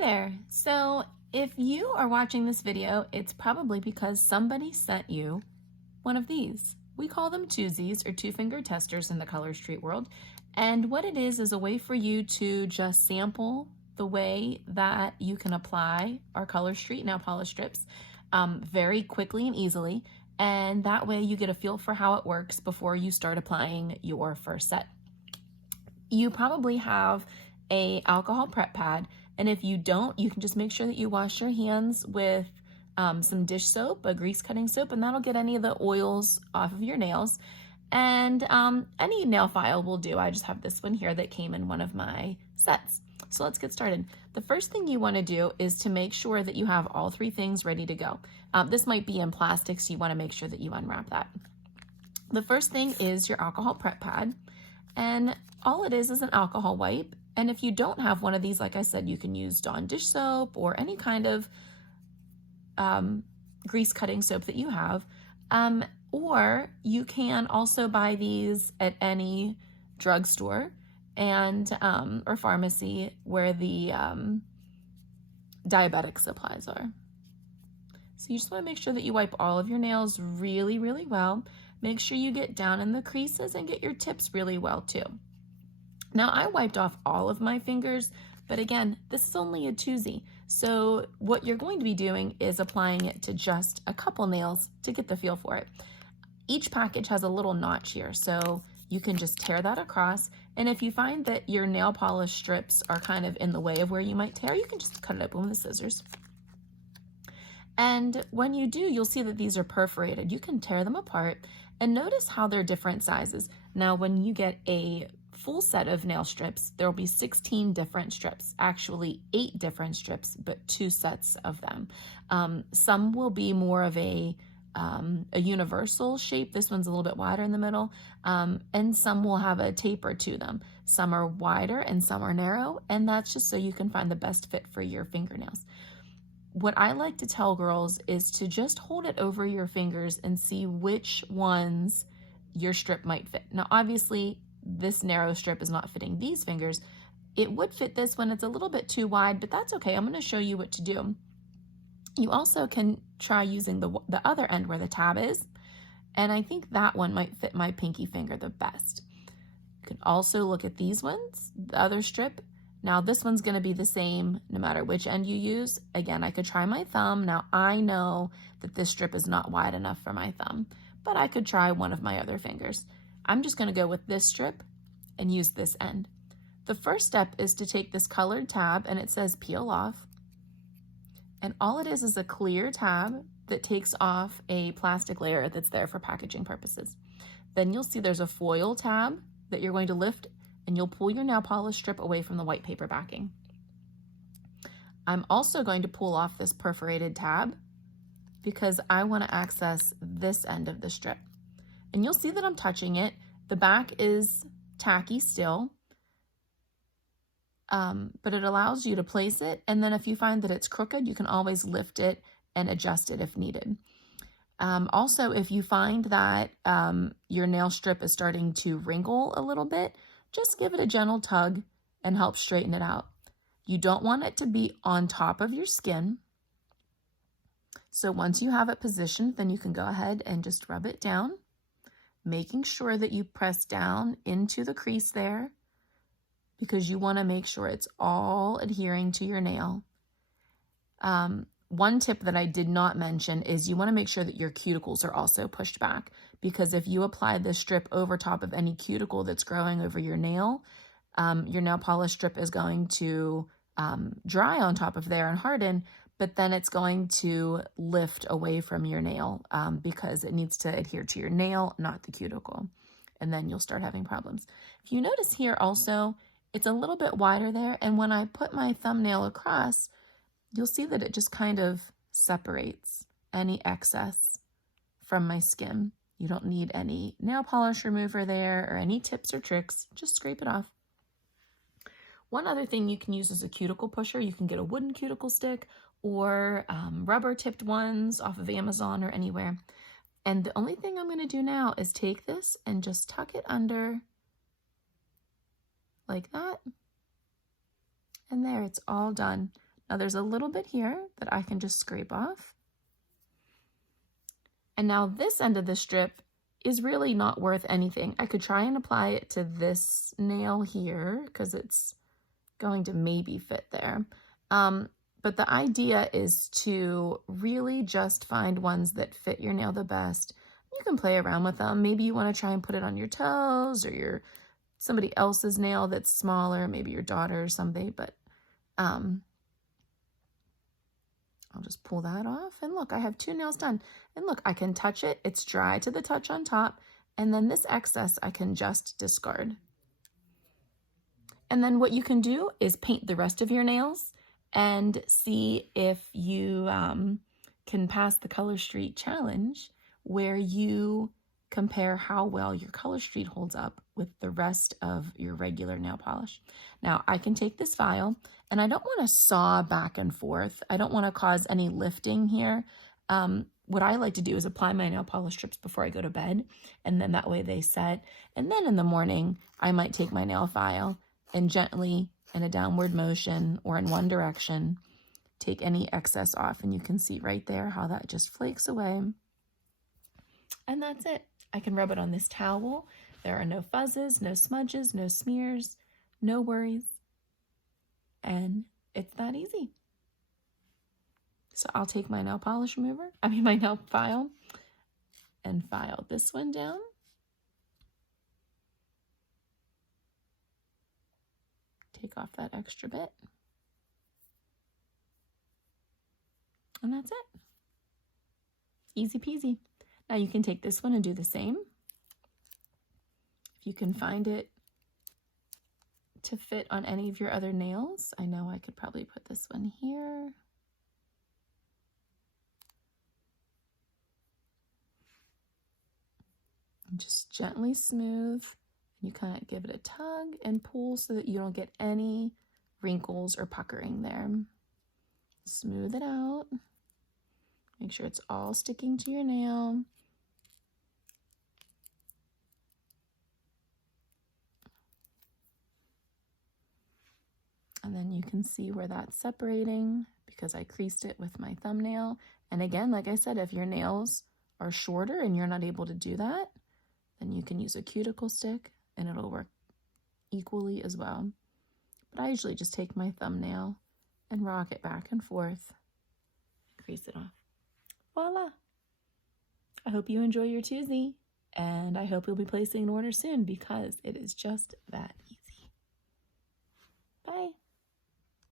there. So if you are watching this video, it's probably because somebody sent you one of these. We call them TWOSIEs, or two-finger testers in the Color Street world. And what it is a way for you to just sample the way that you can apply our Color Street nail polish strips very quickly and easily. And that way you get a feel for how it works before you start applying your first set. You probably have a alcohol prep pad, and if you don't, you can just make sure that you wash your hands with some dish soap, a grease cutting soap, and that'll get any of the oils off of your nails. And any nail file will do. I just have this one here that came in one of my sets. So let's get started. The first thing you want to do is to make sure that you have all three things ready to go. This might be in plastic, so you want to make sure that you unwrap that. The first thing is your alcohol prep pad, and all it is an alcohol wipe. And if you don't have one of these, like I said, you can use Dawn dish soap or any kind of grease cutting soap that you have. Or you can also buy these at any drugstore and or pharmacy where the diabetic supplies are. So you just want to make sure that you wipe all of your nails really, really well. Make sure you get down in the creases and get your tips really well too. Now I wiped off all of my fingers, but again, this is only a TWOSIE. So what you're going to be doing is applying it to just a couple nails to get the feel for it. Each package has a little notch here, so you can just tear that across. And if you find that your nail polish strips are kind of in the way of where you might tear, you can just cut it open with the scissors. And when you do, you'll see that these are perforated. You can tear them apart and notice how they're different sizes. Now, when you get a full set of nail strips, there will be 16 different strips, actually 8 different strips, but 2 sets of them. Some will be more of a universal shape. This one's a little bit wider in the middle, and some will have a taper to them. Some are wider and some are narrow, and that's just so you can find the best fit for your fingernails. What I like to tell girls is to just hold it over your fingers and see which ones your strip might fit. Now, obviously, this narrow strip is not fitting these fingers. It would fit this one. It's a little bit too wide, but that's okay. I'm going to show you what to do. You also can try using the other end where the tab is, and I think that one might fit my pinky finger the best. You can also look at these ones, the other strip. Now this one's going to be the same no matter which end you use. Again, I could try my thumb. Now I know that this strip is not wide enough for my thumb, but I could try one of my other fingers. I'm just going to go with this strip and use this end. The first step is to take this colored tab, and it says peel off. And all it is a clear tab that takes off a plastic layer that's there for packaging purposes. Then you'll see there's a foil tab that you're going to lift, and you'll pull your nail polish strip away from the white paper backing. I'm also going to pull off this perforated tab because I want to access this end of the strip. And you'll see that I'm touching it. The back is tacky still, but it allows you to place it. And then if you find that it's crooked, you can always lift it and adjust it if needed. Also, if you find that your nail strip is starting to wrinkle a little bit, just give it a gentle tug and help straighten it out. You don't want it to be on top of your skin. So once you have it positioned, then you can go ahead and just rub it down, making sure that you press down into the crease there because you want to make sure it's all adhering to your nail. One tip that I did not mention is you want to make sure that your cuticles are also pushed back, because if you apply the strip over top of any cuticle that's growing over your nail polish strip is going to dry on top of there and harden, but then it's going to lift away from your nail because it needs to adhere to your nail, not the cuticle. And then you'll start having problems. If you notice here also, it's a little bit wider there, and when I put my thumbnail across, you'll see that it just kind of separates any excess from my skin. You don't need any nail polish remover there or any tips or tricks, just scrape it off. One other thing you can use is a cuticle pusher. You can get a wooden cuticle stick or rubber tipped ones off of Amazon or anywhere. And the only thing I'm going to do now is take this and just tuck it under like that. And there, it's all done. Now there's a little bit here that I can just scrape off. And now this end of the strip is really not worth anything. I could try and apply it to this nail here because it's going to maybe fit there. But the idea is to really just find ones that fit your nail the best. You can play around with them. Maybe you want to try and put it on your toes or somebody else's nail that's smaller, maybe your daughter or something, but I'll just pull that off. And look, I have 2 nails done. And look, I can touch it. It's dry to the touch on top. And then this excess I can just discard. And then what you can do is paint the rest of your nails and see if you can pass the Color Street challenge, where you compare how well your Color Street holds up with the rest of your regular nail polish. Now, I can take this file, and I don't want to saw back and forth. I don't want to cause any lifting here. What I like to do is apply my nail polish strips before I go to bed, and then that way they set. And then in the morning, I might take my nail file and gently, in a downward motion or in one direction, take any excess off. And you can see right there how that just flakes away. And that's it. I can rub it on this towel. There are no fuzzes, no smudges, no smears, no worries. And it's that easy. So I'll take my nail polish remover, my nail file, and file this one down. Take off that extra bit. And that's it. Easy peasy. Now you can take this one and do the same. If you can find it to fit on any of your other nails, I know I could probably put this one here. And just gently smooth. You kind of give it a tug and pull so that you don't get any wrinkles or puckering there. Smooth it out. Make sure it's all sticking to your nail. And then you can see where that's separating because I creased it with my thumbnail. And again, like I said, if your nails are shorter and you're not able to do that, then you can use a cuticle stick and it'll work equally as well. But I usually just take my thumbnail and rock it back and forth, crease it off. Voila! I hope you enjoy your TWOSIE, and I hope you'll be placing an order soon because it is just that